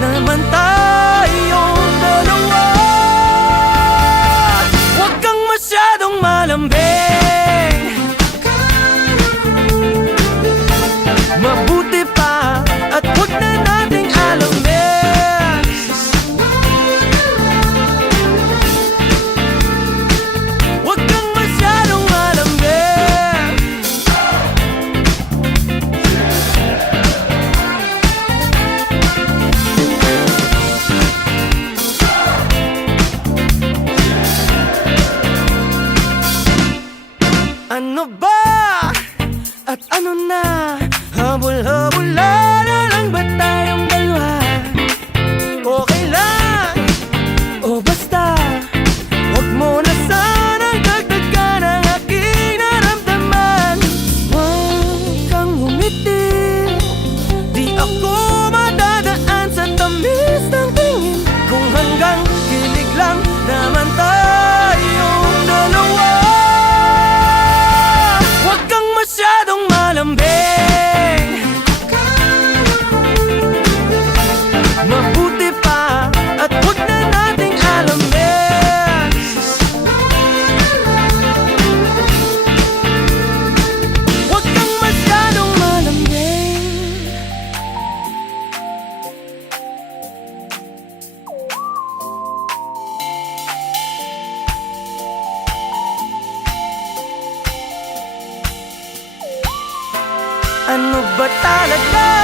Naman tayong dalawa. Huwag kang masyadong malambing, mabuti pa at huwag na nating alamin. Huwag kang masyadong malambing. Ano ba? At ano na? Habol-habula na lang ba tayong dalawa? Okay lang o basta huwag mo na sanang dagdagan ang aking naramdaman. Huwag kang umiti, di ako madadaan sa tamis ng tingin. Kung hanggang kilig lang naman tayong dalawa. Masyadong malambing, mabuti pa at huwag na nating alamin. Huwag kang masyadong malambing. Ano ba talaga